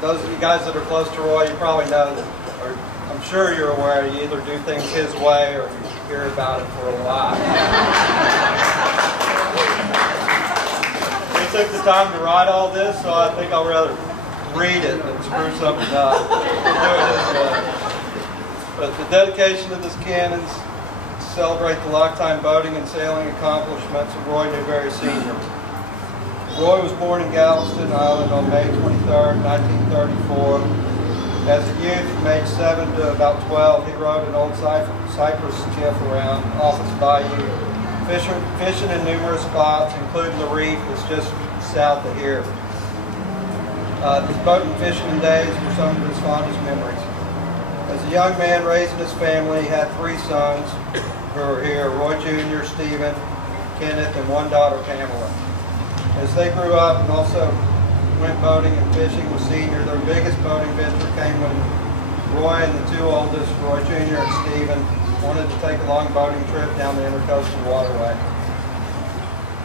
those of you guys that are close to Roy, you probably know that, or I'm sure you're aware, you either do things his way or you hear about it for a while. We took the time to write all this, so I think I'll rather read it than screw something up. We'll do it his way. But the dedication of this cannon is to celebrate the lifetime boating and sailing accomplishments of Roy Newberry Sr. Roy was born in Galveston Island on May 23, 1934. As a youth, from age 7 to about 12, he rode an old cypress skiff around Office Bayou, fishing in numerous spots, including the reef that's just south of here. His boating and fishing days were some of his fondest memories. As a young man raising his family, he had 3 sons who are here, Roy Jr., Stephen, Kenneth, and 1 daughter, Pamela. As they grew up and also went boating and fishing with Senior, their biggest boating venture came when Roy and the 2 oldest, Roy Jr. and Stephen, wanted to take a long boating trip down the Intercoastal Waterway.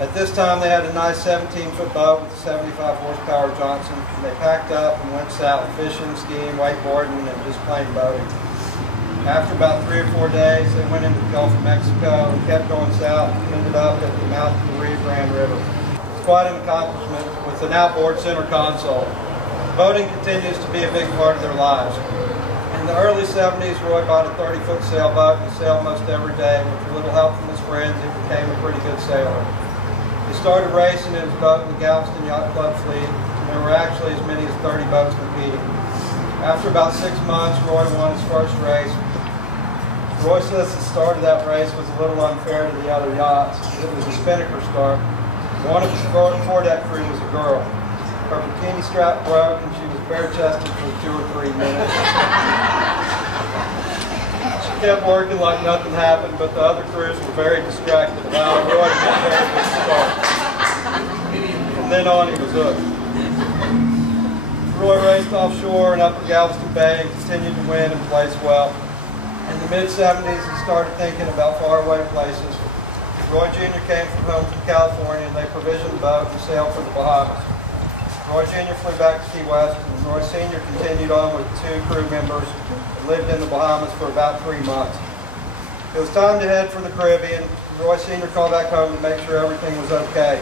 At this time, they had a nice 17-foot boat with a 75 horsepower Johnson, and they packed up and went south fishing, skiing, wakeboarding, and just plain boating. After about 3 or 4 days, they went into the Gulf of Mexico and kept going south and ended up at the mouth of the Rio Grande River. It's quite an accomplishment with an outboard center console. Boating continues to be a big part of their lives. In the early 70s, Roy bought a 30-foot sailboat and sailed most every day. With a little help from his friends, he became a pretty good sailor. He started racing in his boat in the Galveston Yacht Club fleet, and there were actually as many as 30 boats competing. After about 6 months, Roy won his first race. Roy says the start of that race was a little unfair to the other yachts. It was a spinnaker start. One of the foredeck crew was a girl. Her bikini strap broke and she was bare-chested for 2 or 3 minutes. She kept working like nothing happened, but the other crews were very distracted, allowing Roy to get a very good start. From then on, he was hooked. Roy raced offshore in Upper Galveston Bay and continued to win and place well. In the mid-70s, he started thinking about faraway places. Roy Jr. came from home from California, and they provisioned the boat and sailed for the Bahamas. Roy Jr. flew back to Key West, and Roy Sr. continued on with 2 crew members and lived in the Bahamas for about 3 months. It was time to head for the Caribbean. Roy Sr. called back home to make sure everything was okay.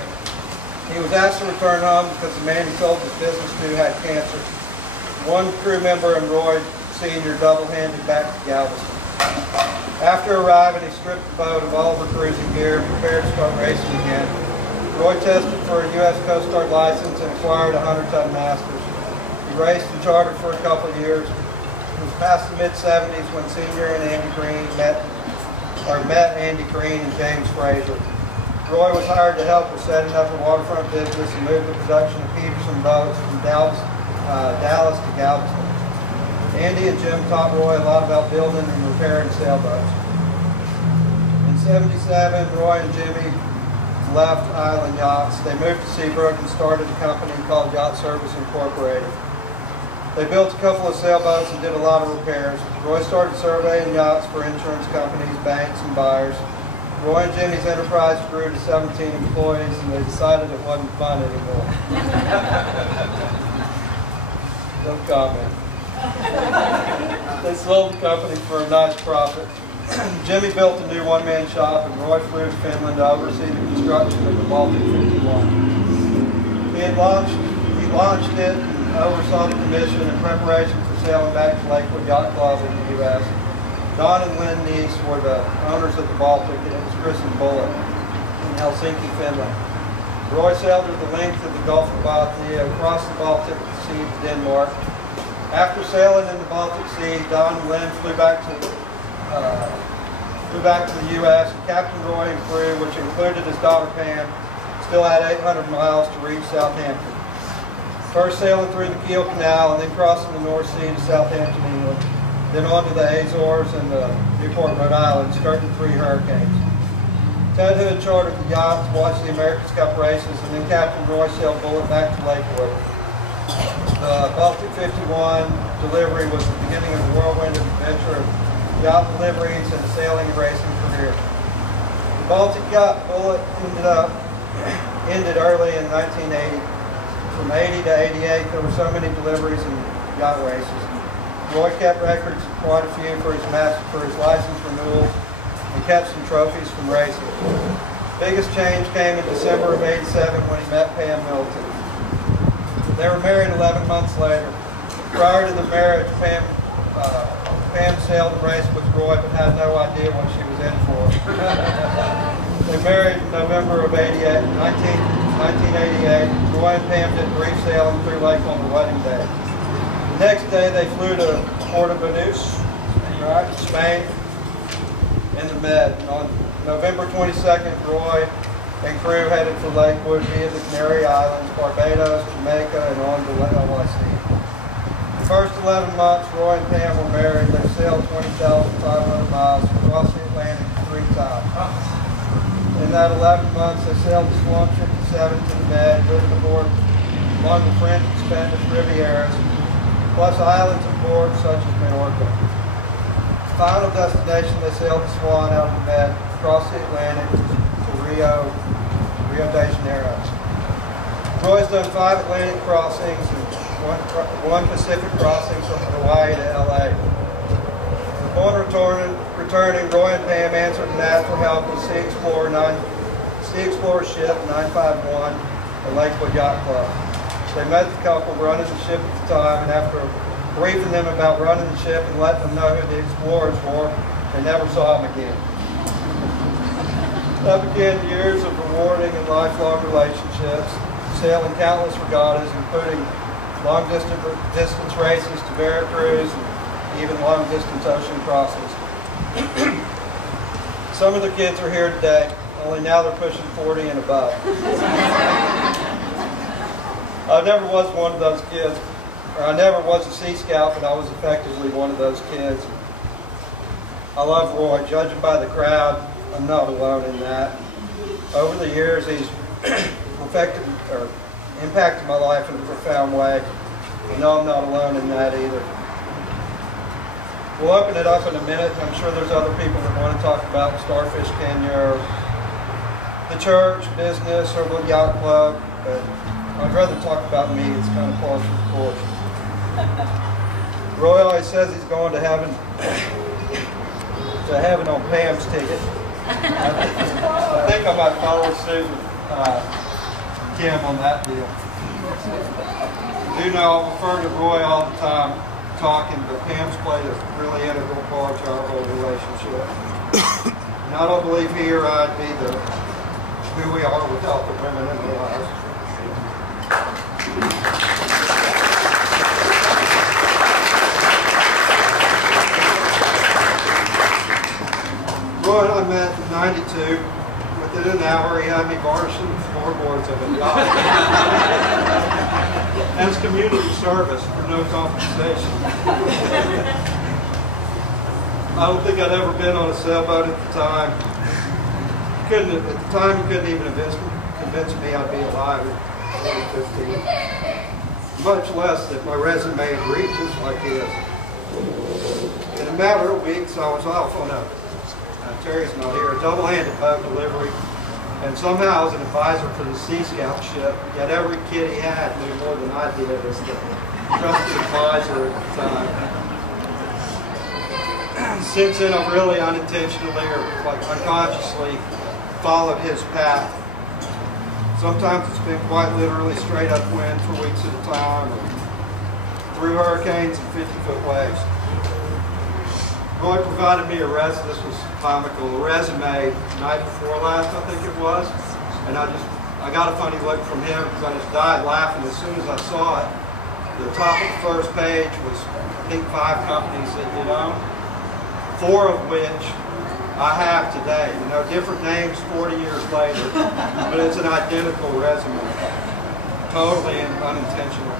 He was asked to return home because the man he sold his business to had cancer. 1 crew member and Roy Sr. double-handed back to Galveston. After arriving, he stripped the boat of all of her cruising gear and prepared to start racing again. Roy tested for a U.S. Coast Guard license and acquired a 100-ton Masters. He raced and chartered for a couple of years. It was past the mid-70s when Senior and Andy Green met Andy Green and James Fraser. Roy was hired to help with setting up a waterfront business and move the production of Peterson boats from Dallas to Galveston. Andy and Jim taught Roy a lot about building and repairing sailboats. In '77, Roy and Jimmy left Island Yachts. They moved to Seabrook and started a company called Yacht Service Incorporated. They built a couple of sailboats and did a lot of repairs. Roy started surveying yachts for insurance companies, banks, and buyers. Roy and Jimmy's enterprise grew to 17 employees, and they decided it wasn't fun anymore. No comment. They sold the company for a nice profit. Jimmy built a new one-man shop, and Roy flew to Finland to oversee the construction of the Baltic 51. He launched it and oversaw the commission in preparation for sailing back to Lakewood Yacht Club in the U.S. Don and Lynn Neese were the owners of the Baltic, and it was christened Bullet in Helsinki, Finland. Roy sailed through the length of the Gulf of Bothnia, across the Baltic Sea to Denmark. After sailing in the Baltic Sea, Don and Lynn flew back to the U.S. and Captain Roy and crew, which included his daughter Pam, still had 800 miles to reach Southampton. First sailing through the Kiel Canal and then crossing the North Sea to Southampton, England. Then on to the Azores and the Newport, Rhode Island, skirting 3 hurricanes. Ted Hood chartered the yacht to watch the America's Cup races, and then Captain Roy sailed Bullet back to Lakewood. The Baltic 51 delivery was the beginning of the whirlwind adventure of yacht deliveries and a sailing and racing career. The Baltic yacht Bullet ended early in 1980. from 80 to 88, there were so many deliveries and yacht races. Roy kept records, quite a few, for his license renewals, and kept some trophies from racing. Biggest change came in December of '87 when he met Pam Middleton. They were married 11 months later. Prior to the marriage, Pam sailed and raced with Roy, but had no idea what she was in for. They married in November of 1988. Roy and Pam did brief sailing through Lake on the wedding day. The next day, they flew to Puerto Banús, right, Spain, in the Med. And on November 22nd, Roy and crew headed for Lakewood via the Canary Islands, Barbados, Jamaica, and on to LIC. The first 11 months, Roy and Pam were married. They sailed 20,500 miles across the Atlantic 3 times. In that 11 months, they sailed the Swan 57 to the Med, lived aboard along the French and Spanish Rivieras, plus islands and ports such as Majorca. Final destination, they sailed the Swan out of the Med, across the Atlantic to Rio de Janeiro. Roy's done 5 Atlantic crossings and one Pacific crossing from Hawaii to LA. Upon returning, Roy and Pam answered an ad for help with Sea Explorer ship 951 at Lakewood Yacht Club. They met the couple running the ship at the time, and after briefing them about running the ship and letting them know who the Explorers were, they never saw them again. That began years of rewarding and lifelong relationships, sailing countless regattas, including long-distance races to Veracruz and even long-distance ocean crossings. Some of the kids are here today, only now they're pushing 40 and above. I never was one of those kids, or I never was a Sea Scout, but I was effectively one of those kids. I love Roy. Judging by the crowd, I'm not alone in that. Over the years, he's impacted my life in a profound way. And no, I'm not alone in that either. We'll open it up in a minute. I'm sure there's other people that want to talk about Starfish Kenya or the church, business, or the yacht club, but I'd rather talk about me. It's kind of par for the course. Roy always says he's going to heaven on Pam's ticket. I think I might follow suit with Kim on that deal. I do know I refer to Roy all the time talking, but Pam's played a really integral part to our whole relationship. And I don't believe he or I'd be who we are without the women in our lives. Roy and I met in '92. Within an hour, he had me varnishing the floorboards of a yacht as community service for no compensation. I don't think I'd ever been on a sailboat at the time. He couldn't even have convinced me I'd be alive at 2015. Much less that my resume had reaches like his. In a matter of weeks, I was off on Terry's not here, a double-handed boat delivery, and somehow I was an advisor for the Sea Scout ship, yet every kid he had knew more than I did as the trusted advisor at the time. Since then, I've really unintentionally or unconsciously followed his path. Sometimes it's been quite literally straight up wind for weeks at a time, or through hurricanes and 50-foot waves. Roy provided me this was comical, a resume night before last, I think it was, and I got a funny look from him because I just died laughing as soon as I saw it. The top of the first page was, I think, 5 companies that you know, 4 of which I have today. You know, different names 40 years later, but it's an identical resume, totally unintentional.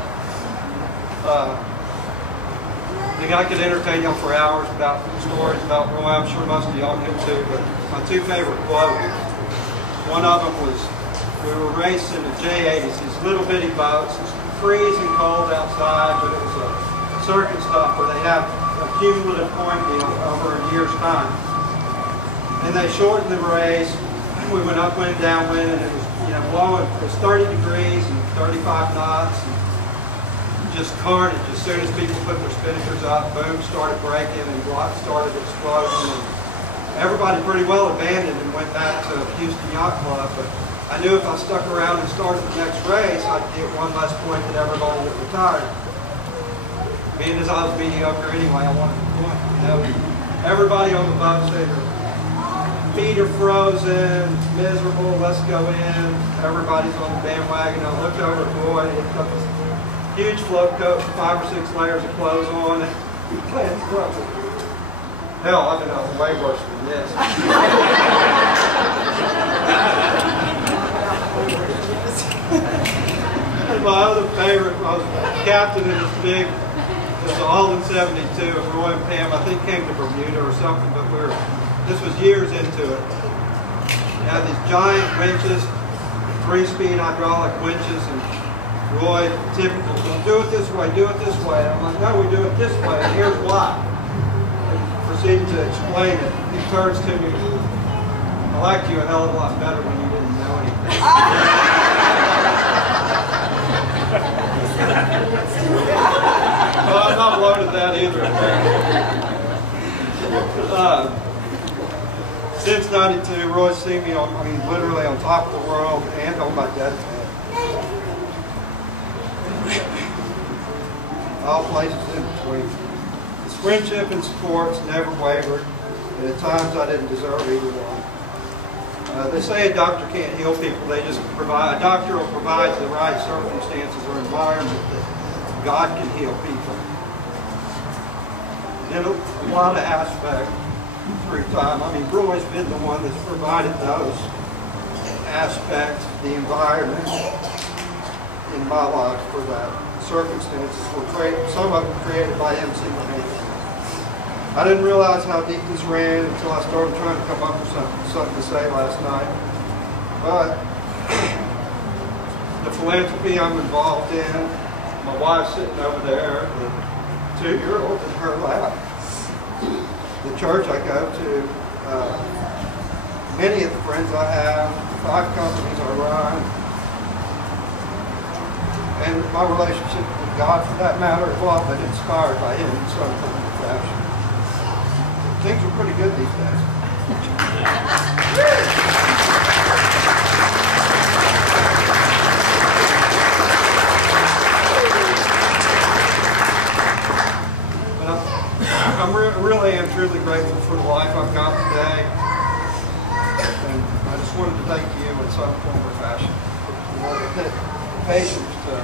I think I could entertain y'all for hours about stories about Roy. I'm sure most of y'all could too, but my 2 favorite quotes. One of them was, we were racing the J80s, these little bitty boats. It's freezing cold outside, but it was a circuit stop where they have a cumulative point deal over a year's time. And they shortened the race. We went upwind, downwind, and it was blowing. It was 30 degrees and 35 knots, and just carnage. As soon as people put their spinnakers up, boom, started breaking and blocks started exploding. And everybody pretty well abandoned and went back to Houston Yacht Club. But I knew if I stuck around and started the next race, I'd get one less point than everybody that retired. Being as I was mediocre anyway, I wanted to point. You know, everybody on the boat said, feet are frozen, miserable, let's go in. Everybody's on the bandwagon. I looked over at Roy, he put this huge float coat with 5 or 6 layers of clothes on, and he planned trouble. Hell, I've been out way worse than this. And my other favorite, I was captain in this big, it was all in 72, and Roy and Pam, I think, came to Bermuda or something, but this was years into it. We had these giant winches, 3-speed hydraulic winches, and Roy, typical, do it this way, do it this way. And I'm like, no, we do it this way, and here's why. And proceeded to explain it. He turns to me, I liked you a hell of a lot better when you didn't know anything. Well, I'm not loaded that either. Since 92, Roy's seen me on, literally on top of the world and on my deathbed. All places in between. His friendship and sports never wavered, and at times I didn't deserve either one. They say a doctor can't heal people, they just provide, a doctor will provide the right circumstances or environment that God can heal people. In a lot of aspects through time. Roy's been the one that's provided those aspects, the environment in my life for that. Circumstances were created, some of them created by him single-handedly. I didn't realize how deep this ran until I started trying to come up with something to say last night. But the philanthropy I'm involved in, my wife's sitting over there, the 2-year-old in her lap, the church I go to, many of the friends I have, 5 companies I run, and my relationship with God, for that matter, has all been inspired by him in some form or fashion. Things are pretty good these days. But I really am truly grateful for the life I've got today. And I just wanted to thank you in some form or fashion for the patience to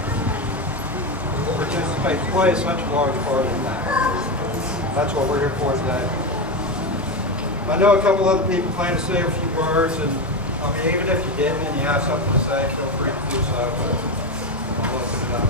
participate, play such a large part in that. That's what we're here for today. I know a couple other people plan to say a few words, and even if you didn't and you have something to say, feel free to do so. I'll open it up.